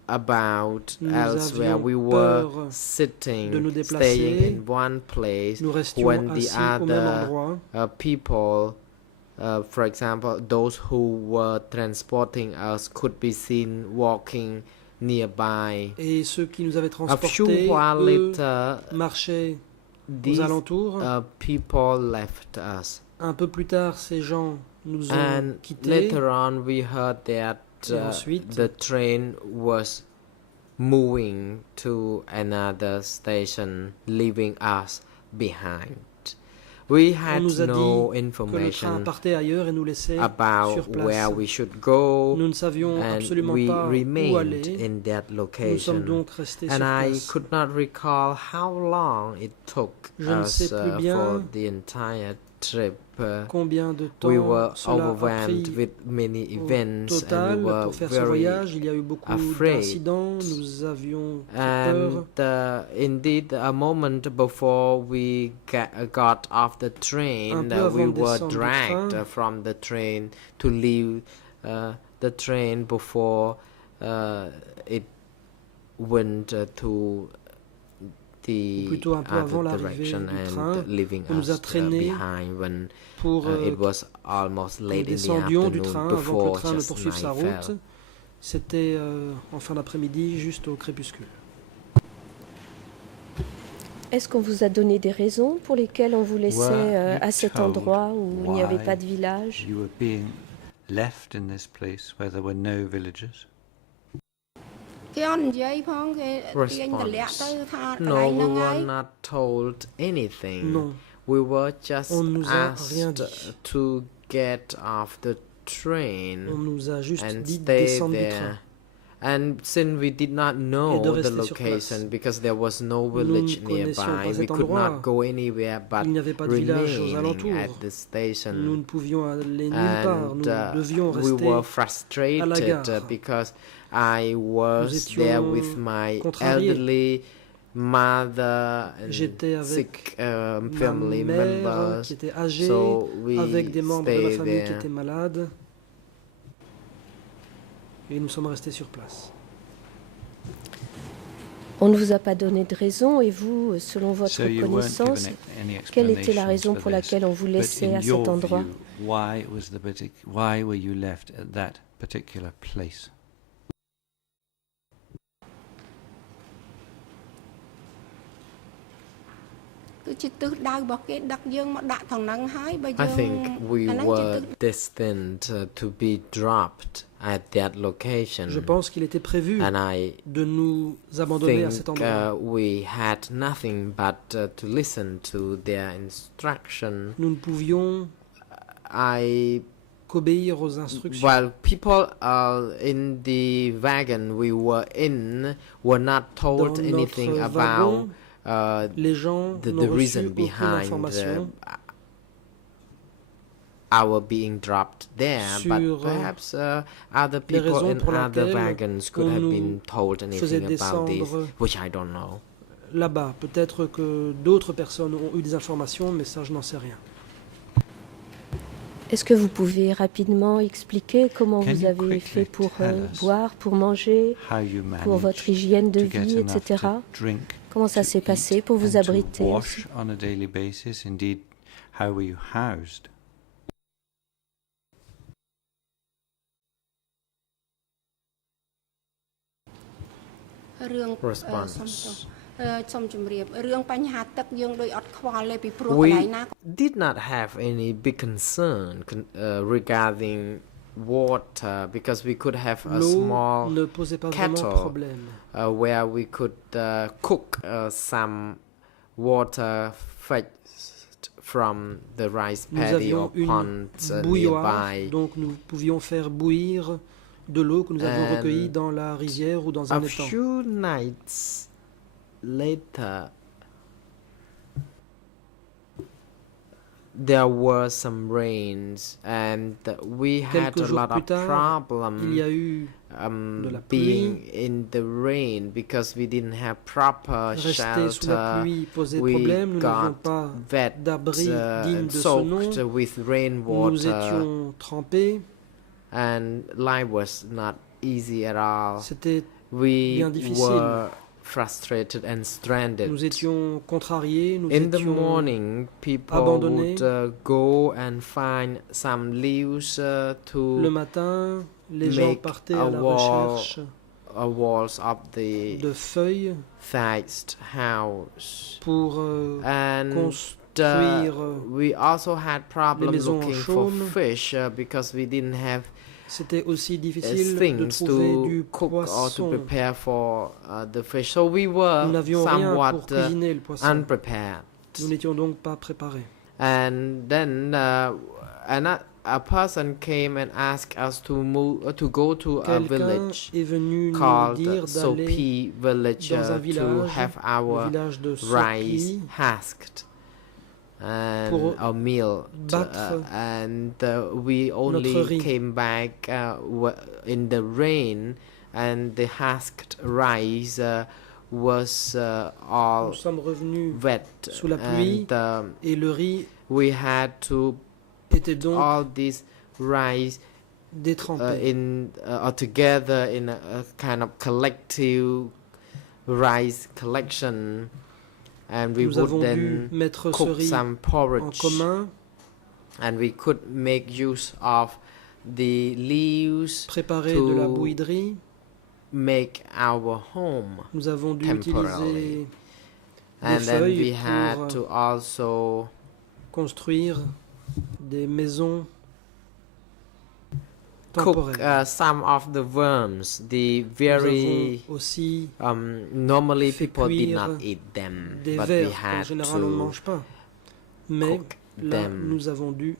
about Nous elsewhere. avions We were peur sitting, de nous déplacer. staying in one place Nous restions when the assis au même other endroit. people, for example, those who were transporting us could be seen walking nearby. Et ceux qui nous avaient A few transportés, while eux, later, marchaient aux these alentours. people left us. Un peu plus tard, ces gens nous ont And quittés. later on, we heard that Et ensuite, the train was moving to another station, leaving us behind. We on had nous a no dit que le train information partait ailleurs et nous laissait about sur place. where we should go, Nous ne savions and absolument we pas où remained aller. in that Nous sommes location. donc restés And sur I place. could not recall how long it took Je ne us sais plus bien for the entire trip. Combien de temps We were cela a overwhelmed pris with many au events, total and we were pour faire ce very voyage. Il y a eu beaucoup afraid. d'incidents. Nous avions peur. And indeed, a moment before we got off the train, Un peu we avant de were descendre du dragged train. from the train to leave the train before it went to Ou plutôt un peu avant other l'arrivée direction du train, and leaving on nous a us traînés behind when pour it was almost nous late in the descendions du afternoon train avant que le before train ne just poursuive sa night route. fell. C'était en fin d'après-midi, juste au crépuscule. Est-ce qu'on vous a donné des raisons pour lesquelles on vous laissait Were you à cet told endroit où il n'y avait why pas de village? You were being left in this place where there were no villagers. គេអត់និយាយផងគេទាញតម្លាក់ទៅថាកន្លែង No, ហ្នឹង we ហើ were យ not told anything. Non. We were just On nous a rien asked dit. to get off the train On nous a juste and dit de stay descendre du train. there. And since we did not know Et de the rester sur location place. because there was no Nous village ne connaissions nearby, pas we cet could endroit. not go anywhere but Il n'y avait pas de village aux remaining alentours. at the station. Nous ne pouvions aller nulle part. And Nous devions we rester were à la frustrated gare. because I was étions there with my contrariés. elderly mother and J'étais avec sick family ma mère members. qui était âgée, So we avec des membres de ma stayed famille qui there. étaient malades. Et nous sommes restés sur place. On ne vous a pas donné de raison et vous, selon votre So you weren't connaissance, given any quelle était la explanations raison for pour this. laquelle on vous But laissait in à your cet endroit? view, why were you left at that particular place? I think we were destined to be dropped at that location. Je pense qu'il était prévu And I de nous abandonner à cet think endroit. we had nothing but to listen to their instruction. Nous ne pouvions I qu'obéir aux instructions. While people in the wagon we were in were not told Dans anything notre about wagon, les gens the n'ont reçu reason aucune behind information our being dropped there, but sur perhaps other people raisons in pour other laquelle wagons could on have nous been told faisait anything about this, descendre which I don't know. là-bas. Peut-être que d'autres personnes ont eu des informations, mais ça, je n'en sais rien. Est-ce que vous pouvez rapidement expliquer comment vous avez fait pour boire, pour manger, pour votre hygiène de vie, etc. Comment ça s'est passé pour vous abriter aussi? Response. សូមជម្រាបរឿងបញ្ហាទឹកយើងដូចអត់ខ្វល់ទេពីព្រោះកន្លែងណា did not have any big concern regarding water because we could have a small ne posait pas kettle vraiment problème. Where we could cook some water fetched from the rice paddy or ponds nearby. Donc nous pouvions faire bouillir de l'eau que nous avons recueillie dans la rizière ou dans un étang. A few nights later, there were some rains and we had a lot of problems being in the rain because we didn't have proper shelter. We got wet, soaked with rainwater, and life was not easy at all. We were frustrated and stranded. Nous étions contrariés, nous in the étions morning, people abandonnés. would go and find some leaves to Le matin, les gens partaient à la recherche walls of de feuilles thatched house. Pour and construire we also had problems looking for chaumes. fish because we didn't have C'était aussi difficile de things trouver to du cook or to poisson. prepare for the fish. So we were Nous n'avions rien pour somewhat cuisiner le poisson. unprepared. Nous n'étions donc pas préparés. And then a person came and asked us to move to go to a village est venu nous called dire d'aller Sopi village dans un to village, have our le village de rice Sopi, husked and pour a meal battre and we only notre riz. came back in the rain and the husked rice was all Nous sommes revenus wet sous la pluie and et le riz we had to était donc all this rice détrempé. together in a kind of collective rice collection, and we Nous would avons then dû mettre ce cook riz some en porridge, commun, and we could make use of the leaves préparer to de la bouillie de riz. make our home. Nous avons dû temporarily. utiliser And des then we feuilles had pour to also construire des maisons cook temporaires. some of the worms, the Nous very avons aussi normally fait people did cuire not eat them, des but we vers qu'en had général on ne to mange pas. Mais cook là, them. nous avons dû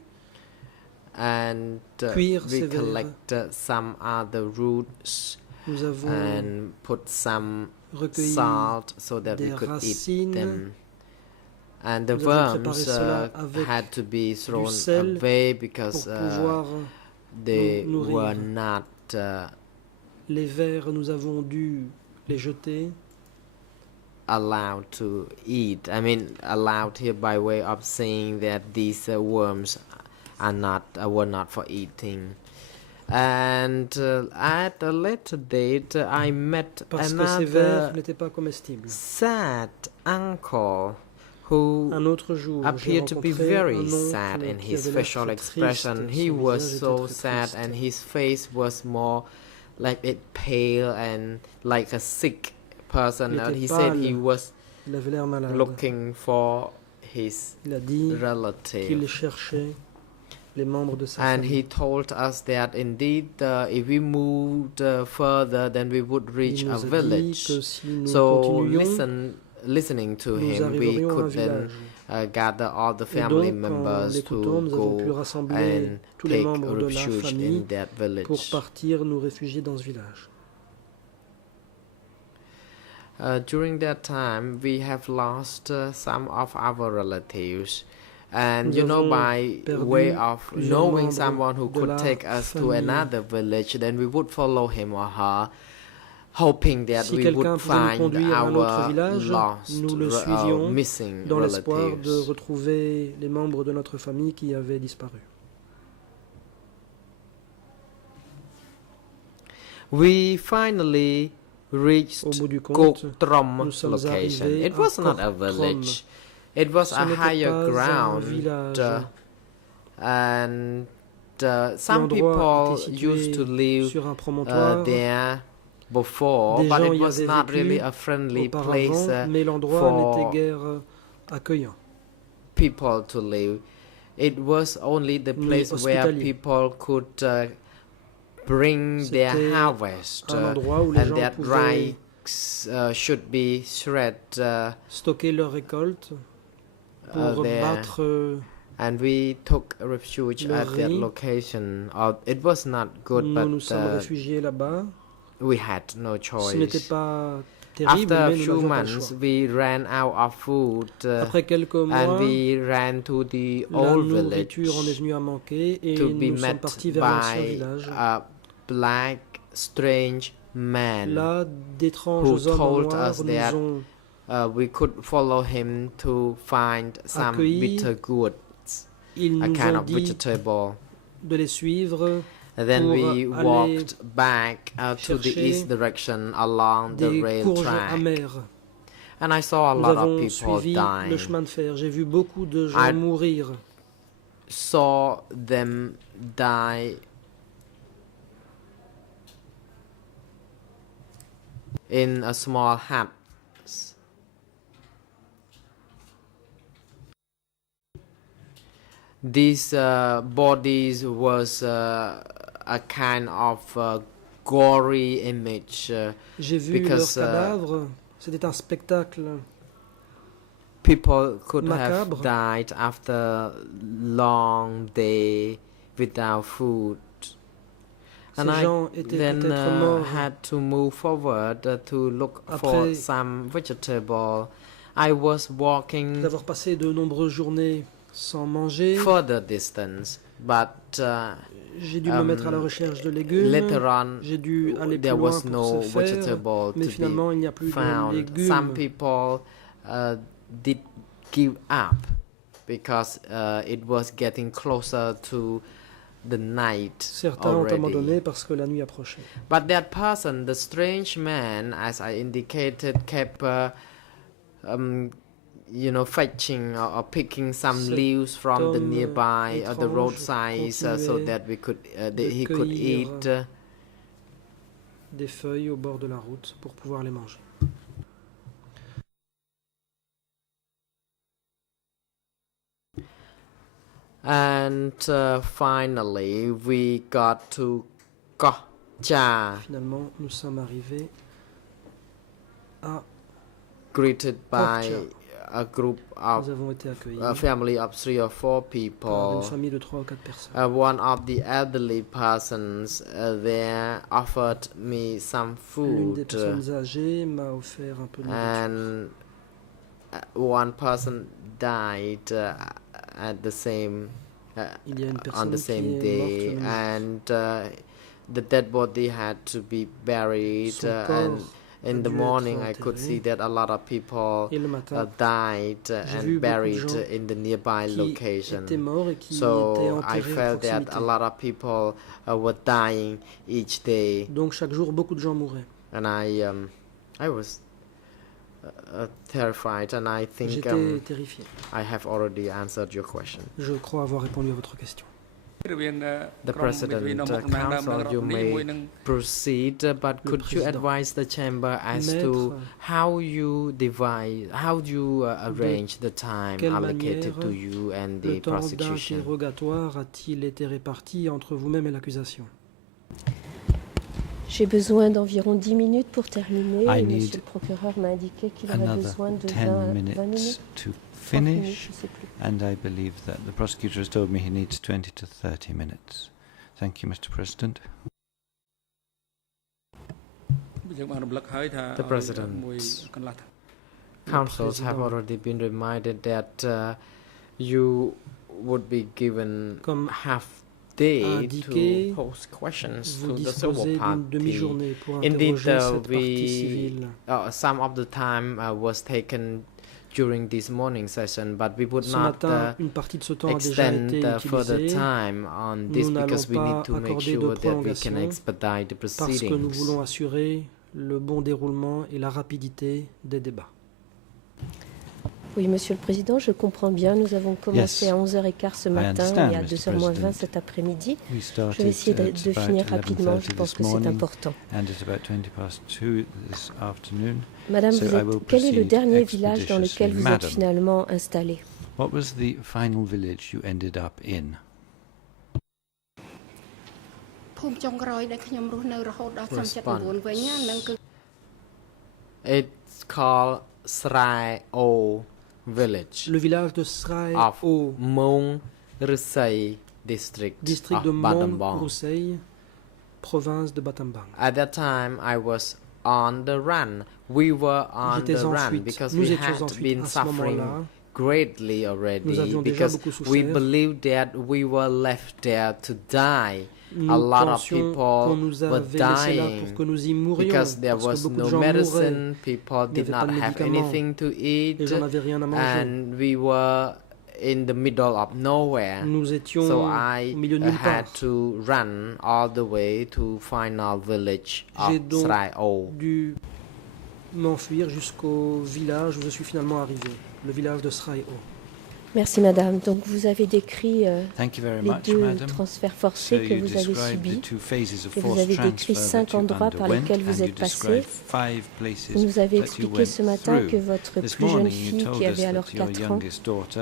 And cuire we ces vers. collected some other roots Nous avons and put some recueilli salt so that we des could eat racines. them. And the Nous avons worms préparé cela avec had to be thrown sel away because pour pouvoir they nous nourrir. were not Les vers, nous avons dû les jeter. allowed to eat. I mean, allowed here by way of saying that these worms were not for eating. And at a later date, I met Parce que ces vers another n'étaient pas comestibles. sad uncle who Un autre jour, j'ai appeared to be rencontré very un oncle sad in qui his avait l'air facial très expression. triste. He Son was visage so était très sad, triste. and his face was more like it pale and like a sick person. Il était He said pâle. he was Il avait l'air malade. looking for his Il a dit qu'il relative. cherchait les membres de sa And famille. he told us that indeed, if we moved further, then we would reach Il a nous a dit village. que si nous So continuions, listening to nous him, we arriverions à un could then village. gather all the Et family donc, en members l'écoutant, to nous avons pu go rassembler and tous les take membres de la refuge famille in that pour village. partir nous réfugier dans ce village. During that time, we have lost some of our relatives. And you know, by way of knowing someone who could take us to another village, then we would follow him or her, hoping that Si we quelqu'un would pouvait nous find conduire à un autre our village, lost, nous le suivions missing dans l'espoir de relatives. retrouver les membres de notre famille qui avaient disparu. We finally reached Au bout du compte, Koktrom nous sommes location. arrivés It à was not a Koktrom. village. It was Ce a n'était higher pas un ground, village. and some L'endroit people était used to situé live sur un promontoire. there before, Des but gens it y was avaient not vécu really a friendly place auparavant, mais l'endroit for n'était guère accueillant. people to live. It was only the Ni place where hospitalier. people could bring their C'était harvest, un endroit où les and gens their pouvaient rice should be shred stocker leurs récoltes pour there. battre. And we took refuge Le at that riz. location. It was not good, Nous nous but sommes réfugiés là-bas. we had no Ce n'était choice. pas terrible, After a mais nous few n'avions pas le months, choix. we ran out of food, Après quelques and mois, we ran to the la old village nourriture en est venue à manquer et to be nous sommes met partis vers l'ancien by village. a black, strange man Là, d'étranges who hommes en told noir us nous that ont we could follow him to find some accueillis. bitter goods, Ils a nous kind ont of dit vegetable. de les suivre And then pour we aller walked back to the chercher east direction along the des rail courges track. amères. And I saw a Nous lot of avons people suivi le dying. chemin de fer. J'ai vu beaucoup de gens I- mourir. Saw them die in a small hut. These bodies was a kind of gory image. J'ai vu leurs because, cadavres. C'était un spectacle. People could Macabre. have died after long day without food. And Ces I gens étaient then peut-être morts had to move forward to look for Après- some vegetable. I was walking d'avoir passé de nombreuses journées sans manger. further distance, but J'ai dû me mettre à la recherche de légumes. later on J'ai dû aller plus there loin was pour no ce faire. vegetable Mais to be finalement, il n'y a plus de found. légumes. Some people did give up because it was getting closer to the night Certains ont already. abandonné parce que la nuit approchait. But that person, the strange man, as I indicated, kept, fetching or picking some Cet leaves from the homme nearby the étrange roadside so continuait that we could, de he could cueillir eat. Des feuilles au bord de la route pour pouvoir les manger. And finally, we got to Kocha, Finalement, nous sommes arrivés à greeted by Kocha. a group Nous of avons été accueillis a family of 3 or 4 par people. une famille de 3 ou 4 personnes. One of the elderly persons there offered me some L'une des food, personnes âgées m'a offert un peu de nourriture. and one person died at the same Il y a une on personne the qui same est morte day, le même jour. and the dead body had to be buried, Son and corps in a the dû morning être I could enterré. see that a lot of people Et le matin, died vu and beaucoup de buried gens in the nearby qui location. étaient morts et qui étaient So I enterrés à felt that proximité. a lot of people were dying each day, Donc chaque jour, beaucoup de gens mouraient. and I was terrified, and I think J'étais terrifié. I have already answered your question. Je crois avoir répondu à votre question. The President, Council, you may proceed, but Le could you président. advise the chamber as to Maître, how do you arrange the time quelle allocated manière to you and the Le temps prosecution? d'interrogatoire a-t-il été réparti entre vous-même et l'accusation? J'ai besoin d'environ 10 minutes pour terminer. I Monsieur need le procureur m'a indiqué qu'il aurait Another besoin de 10 20 minutes minutes. to finish, and I believe that the prosecutor has told me he needs 20 to 30 minutes. Thank you, Mr. President. The President. Councils have already been reminded that you would be given half day to pose questions to the civil party. Indeed, some of the time was taken during this morning session, but we would not extend further time on this because we need to make sure that we can expedite the proceedings. Parce que nous voulons assurer le bon déroulement et la rapidité des débats. Oui, Monsieur le Président, je comprends bien. Nous avons commencé à 11h15 ce matin et à 2h moins 20 cet après-midi. Je vais essayer de finir rapidement. Je pense que c'est important. Madame, quel est le dernier village dans lequel vous êtes finalement installé? What was the final village you ended up in? It's called Srai O village. Le village de Srai of O, Mong Rusai district de Mong Rusai, province de Battambang. At that time, I was on the run. We were on the run because we had been suffering greatly already because we believed that we were left there to die. A lot of people were dying because there was no medicine, people did not have anything to eat, and we were in the middle of nowhere. So I had to run all the way to final village of Srai O. Dû m'enfuir jusqu'au village où je suis finalement arrivé, le village de Srai O. Merci Madame. Donc vous avez décrit les deux transferts forcés que vous avez subis et vous avez décrit 5 endroits par lesquels vous êtes passés. Vous nous avez expliqué ce matin que votre plus jeune fille, qui avait alors 4 ans,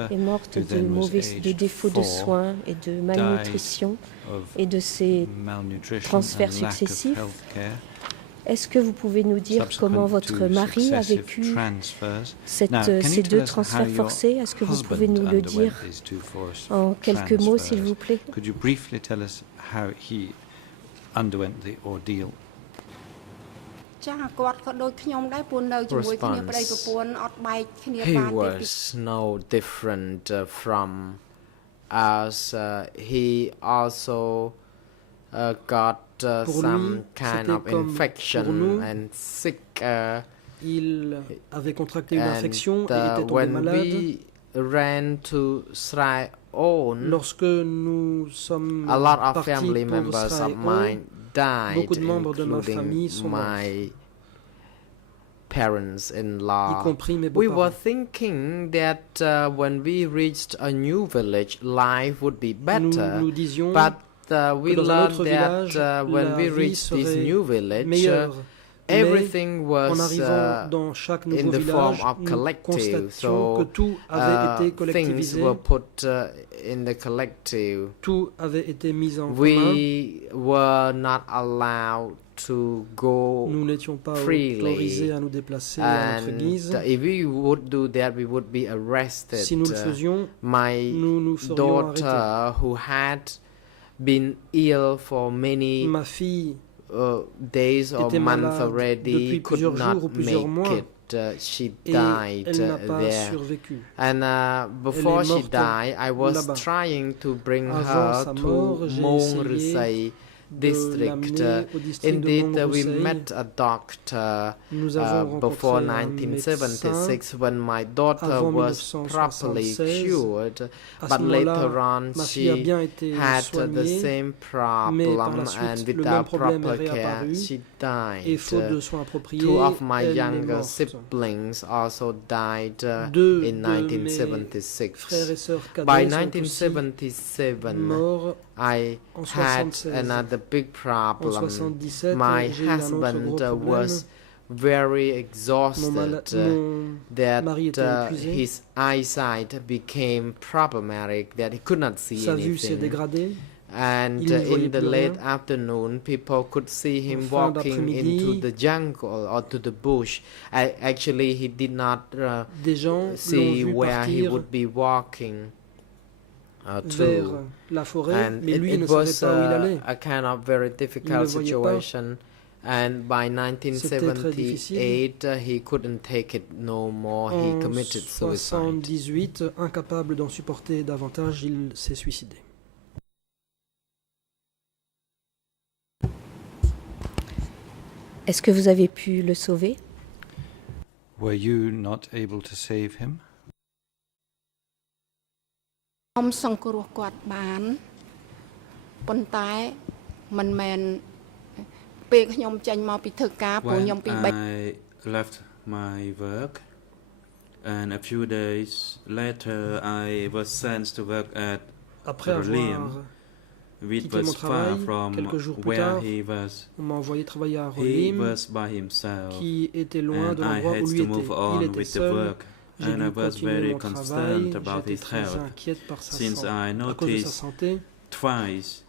est morte de défaut de soins et de malnutrition et de ces transferts successifs. Est-ce que vous pouvez nous dire comment votre mari a vécu ces deux transferts forcés? Est-ce que vous pouvez nous le dire en quelques mots, s'il vous plaît? Could you briefly tell us how he underwent the ordeal? He was no different from us. He also got some kind of infection and sick. Il avait contracté une infection et était tombé malade. We ran to Srai O, lorsque nous sommes a lot of family members of mine died, beaucoup de membres de ma famille sont my parents-in-law. Y compris mes we were thinking that when we reached a new village, life would be better. Nous disions but we learned that when we reached this new village, everything was in the form of collective. So things were put in the collective. Tout avait été mis en we were not allowed to go nous n'étions pas freely, autorisés à nous déplacer à notre guise. If we would do that, we would be arrested. Si nous le faisions, my nous daughter, arrêtés. Who had been ill for many ma fille days or months already, could not make it. She died there. And before she died, I was trying to bring her to Mong Rusai district. Indeed, we met a doctor before 1976 when my daughter was properly cured, but later on she had the same problem, and without proper care she died. 2 of my younger siblings also died in 1976. By 1977, I had another big problem. My husband was very exhausted, that his eyesight became problematic, that he could not see anything. And in the late afternoon, people could see him walking into the jungle or to the bush. Actually, he did not see where he would be walking to. And it was a kind of very difficult situation. And by 1978, he couldn't take it no more. He committed suicide. En 1978, incapable d'en supporter davantage, il s'est suicidé. Est-ce que vous avez pu le sauver? Were you not able to save him? ខ្ញុំសង្គ្រោះគាត់បានប៉ុន្តែមិនមែនពេលខ្ញុំចេញមកពីធ្វើការព្រោះខ្ញុំពី I left my work and a few days later I was sent to work at Berlin. Which was far from where he was. On m'a envoyé travailler à Rolim, he was by himself, qui était loin de l'endroit où lui était. Il était seul. And I was very concerned about his health, since I noticed twice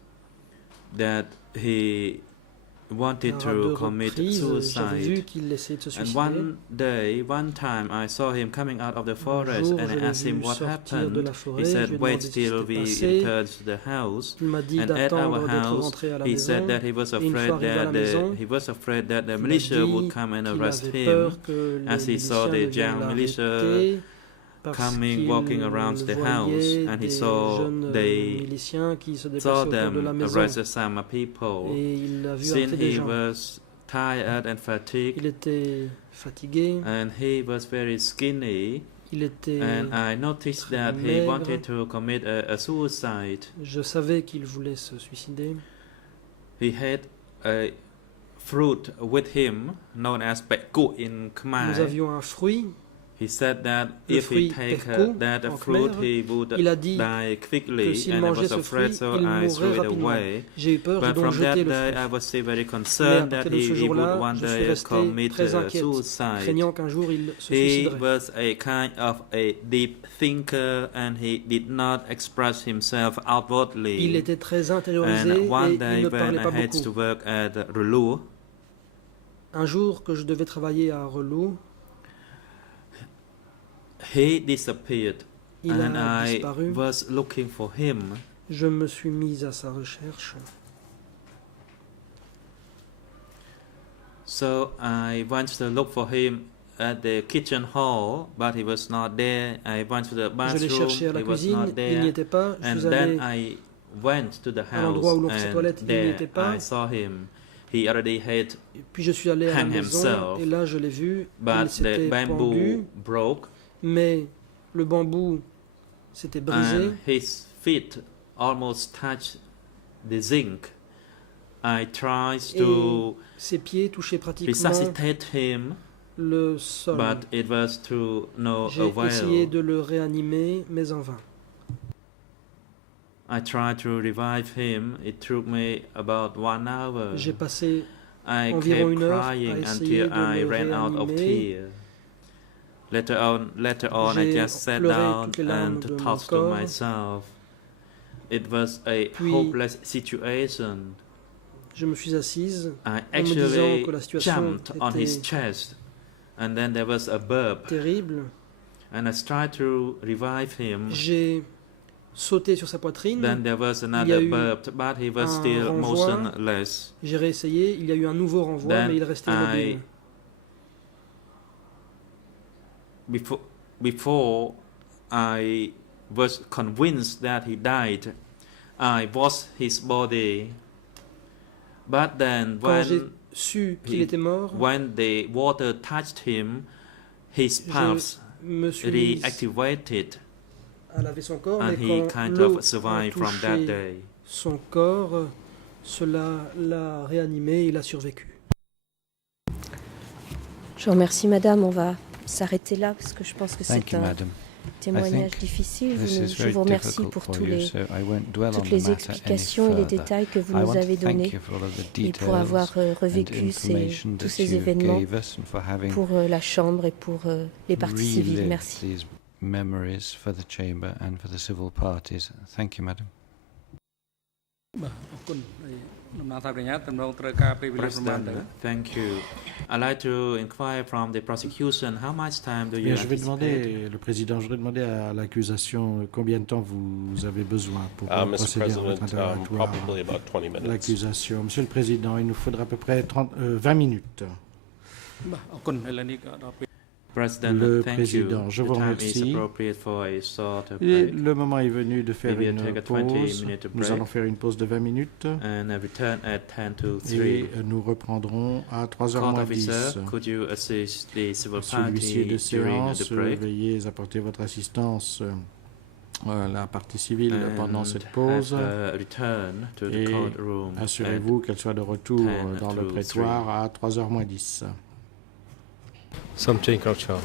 that he wanted to commit suicide. And one time I saw him coming out of the forest and I asked him what happened. He said, wait till we return to the house. And at our house, he said that he was afraid that the militia would come and arrest him, as he saw the young militia coming, walking around the house, and he saw them arrest some people. Since he was tired and fatigued, and he was very skinny, and I noticed that he wanted to commit a suicide. Je savais qu'il voulait se suicider. He had a fruit with him known as Pekku in Khmer. Nous avions un fruit. He said that if he take that fruit, he would die quickly, and I was afraid, so I threw it away. But from that day, I was still very concerned that he would one day commit suicide. He was a kind of a deep thinker, and he did not express himself outwardly. Il était très intériorisé and one day et il ne when parlait pas I had beaucoup. to work at Relu, un jour que je devais travailler à Relu, he disappeared, il and a I disparu. was looking for him. Je me suis mise à sa recherche. So I went to look for him at the kitchen hall, but he was not there. I went to the Je l'ai bathroom, cherché à la he was cuisine, not il n'y there. était pas. Je And suis then allée I went to the à l'endroit où l'on fait ses house, toilettes, and il n'y there était pas. I saw him. He already had, Et puis je suis allée à la hang maison himself, et là je l'ai vu. Il but the s'était pendu, bamboo broke, mais le bambou s'était brisé. and his feet almost touched the zinc. I tried to Ses pieds touchaient pratiquement resuscitate him, le sol. but it was to no J'ai essayé avail. de le réanimer, mais en vain. I tried to revive him. It took me about 1 hour. J'ai passé I environ kept une heure à crying essayer until de I le ran out of réanimer. tears. Later on, I J'ai just sat pleuré down toutes les larmes and de mon thought to corps. myself, it was a Puis, hopeless situation. Je me suis assise I en me disant actually que la situation jumped on his était chest, and then there was a burp, terrible. and I tried to revive him. J'ai sauté sur sa poitrine. Then there was Il y a another eu burp, but he was un still renvoi. motionless. J'ai réessayé. Il y a eu un nouveau renvoi, Then mais il restait immobile. Before I was convinced that he died, I washed his body. But then Quand j'ai when su qu'il était mort, the water touched him, his pulse me suis reactivated, à laver son corps, and mais he quand kind l'eau of survived a from that touché day. son corps, cela l'a réanimé et il a survécu. Je vous remercie, madame. On va s'arrêter là parce que je pense que c'est un madam. témoignage difficile. Je vous remercie pour toutes les explications et les détails que vous nous avez donnés et pour avoir revécu tous ces événements pour la Chambre et pour les parties civiles. Merci. Memories for the chamber and for the civil parties. Thank you, madam. President, thank you. I'd like to inquire from the prosecution, how much time do you anticipate? Le président, je vais demander à l'accusation combien de temps vous avez besoin pour procéder à votre interrogatoire. L'accusation. Monsieur le Président, il nous faudra à peu près 20 minutes. Le Président, je vous remercie. Et le moment est venu de faire une pause. Nous allons faire une pause de 20 minutes. Et nous reprendrons à 3h10. Huissier de séance, veuillez apporter votre assistance à la partie civile pendant cette pause. Et assurez-vous qu'elle soit de retour dans le prétoire à 3h10. Samchen Krauchal.